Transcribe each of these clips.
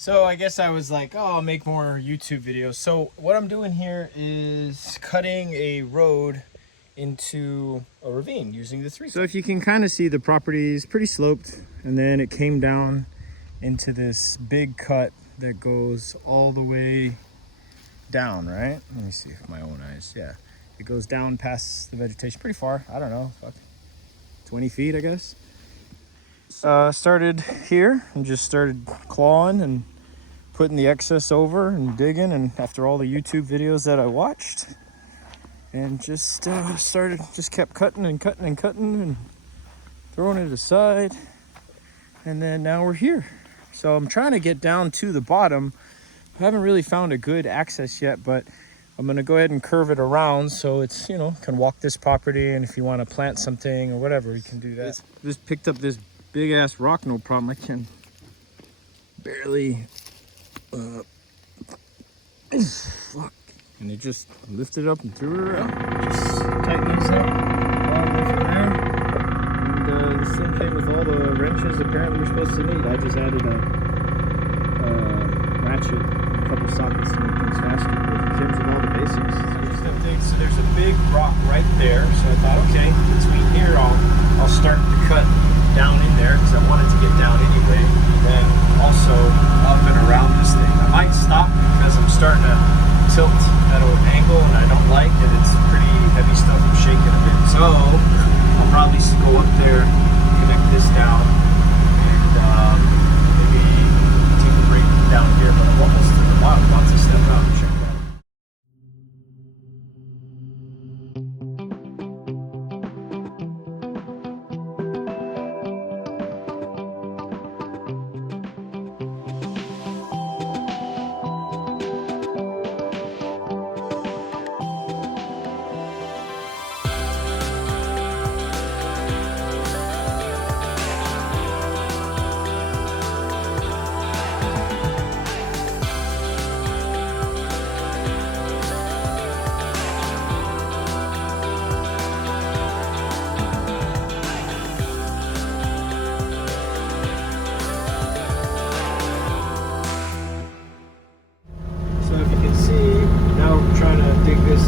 So I guess I was like, oh, I'll make more YouTube videos. So what I'm doing here is cutting a road into a ravine using the 3. So if you can kind of see, the property is pretty sloped, and then it came down into this big cut that goes all the way down, right? Let me see with my own eyes. Yeah, it goes down past the vegetation pretty far. I don't know, 20 feet, I guess. Started here and just started clawing and putting the excess over and digging, and after all the YouTube videos that I watched, and just kept cutting and cutting and cutting and throwing it aside, and then now we're here. So I'm trying to get down to the bottom. I haven't really found a good access yet, but I'm gonna go ahead and curve it around so it's, you know, can walk this property, and if you want to plant something or whatever, you can do that. Just picked up this big ass rock, no problem. I can barely fuck, and it just lifted up and threw it around. Just tighten these up all the way from there, and the same thing with all the wrenches apparently we're supposed to need. I just added a ratchet, a couple sockets to make things faster, but in terms of all the basics, I'm just gonna dig. So there's a big rock right there, so I thought, okay, between here I'll start the cut down in there because I wanted to get down anyway, then also up and around this thing. I might stop because I'm starting to tilt at an angle and I don't like it. It's pretty heavy stuff. I'm shaking a bit, so I'll probably go up there, connect this down, and maybe take a break down here, but I'm almost to the bottom. Lots of step out and check that out.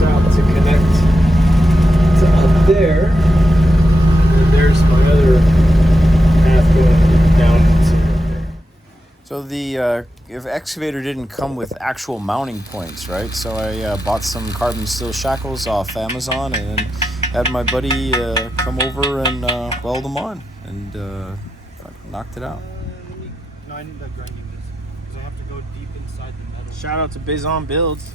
Out to connect to up there, and there's my other path going down to up there. So the excavator didn't come with actual mounting points, right? So I bought some carbon steel shackles off Amazon and then had my buddy come over and weld them on, and knocked it out. No, I need that grinding disc because I have to go deep inside the metal. Shout out to Bizon Builds.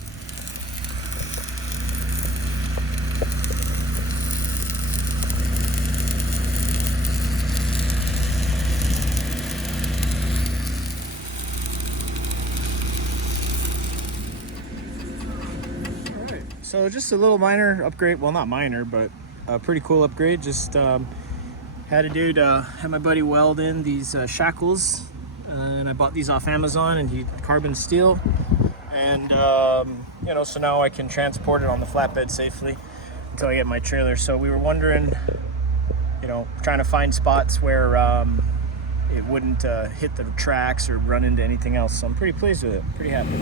So just a little minor upgrade, well, not minor, but a pretty cool upgrade. Just had a dude, had my buddy weld in these shackles, and I bought these off Amazon, and he carbon steel, and you know, so now I can transport it on the flatbed safely until I get my trailer. So we were wondering, you know, trying to find spots where it wouldn't hit the tracks or run into anything else. So I'm pretty pleased with it, pretty happy.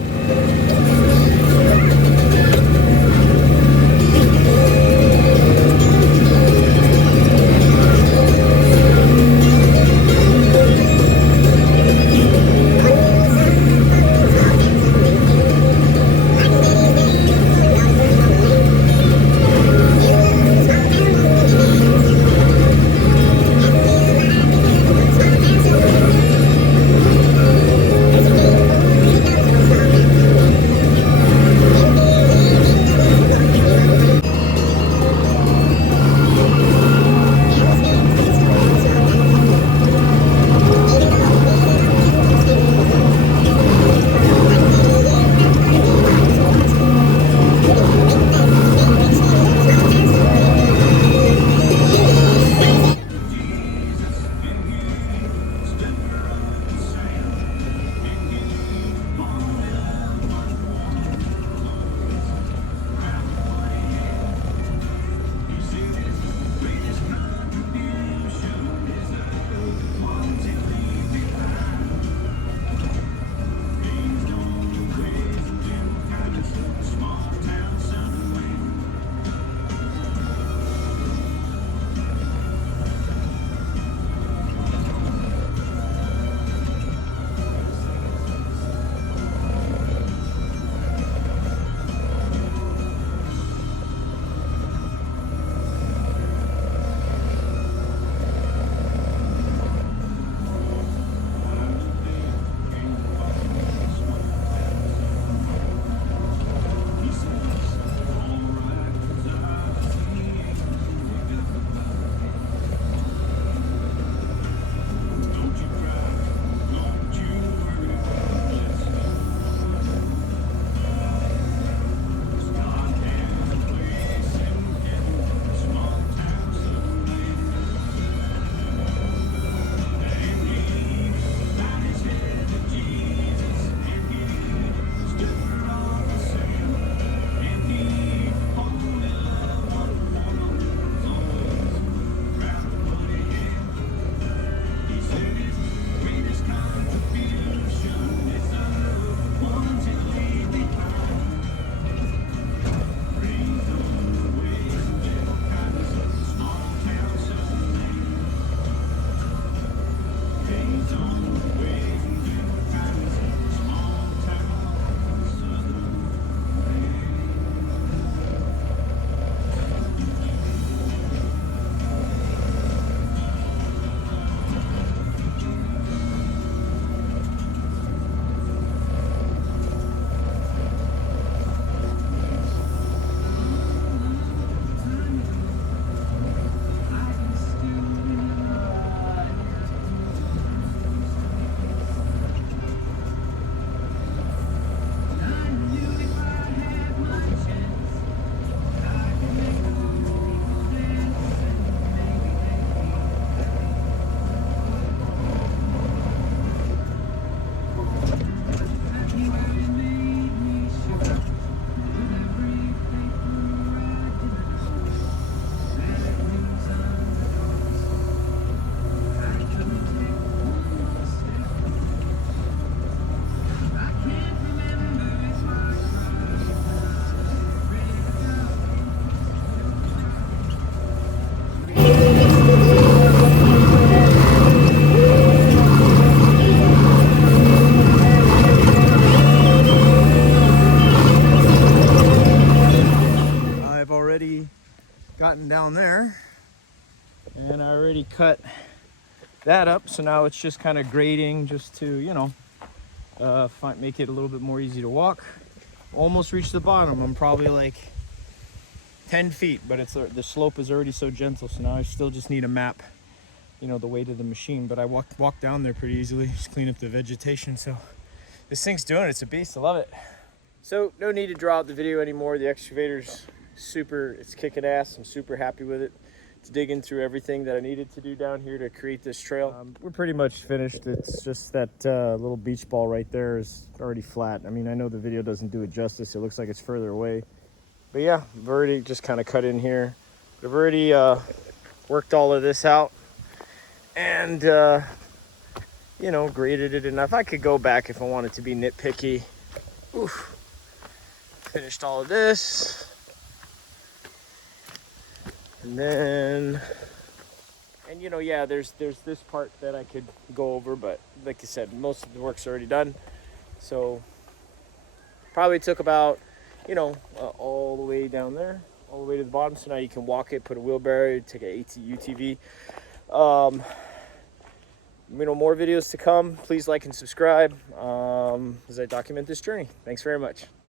down there, and I already cut that up, so now it's just kind of grading just to, you know, make it a little bit more easy to walk. Almost reached the bottom. I'm probably like 10 feet, but the slope is already so gentle, so now I still just need a map, you know, the way to the machine. But I walk down there pretty easily, just clean up the vegetation. So this thing's doing it. It's a beast. I love it. So no need to draw out the video anymore. The excavator's super, it's kicking ass. I'm super happy with it. It's digging through everything that I needed to do down here to create this trail. We're pretty much finished. It's just that little beach ball right there is already flat. I mean, I know the video doesn't do it justice. It looks like it's further away. But yeah, I've already just kind of cut in here. I've already worked all of this out and, you know, graded it enough. I could go back if I wanted to be nitpicky. Oof. Finished all of this. And then, and you know, yeah, there's this part that I could go over, but like I said, most of the work's already done. So probably took about, you know, all the way down there, all the way to the bottom. So now you can walk it, put a wheelbarrow, take a UTV. You know, more videos to come. Please like and subscribe as I document this journey. Thanks very much.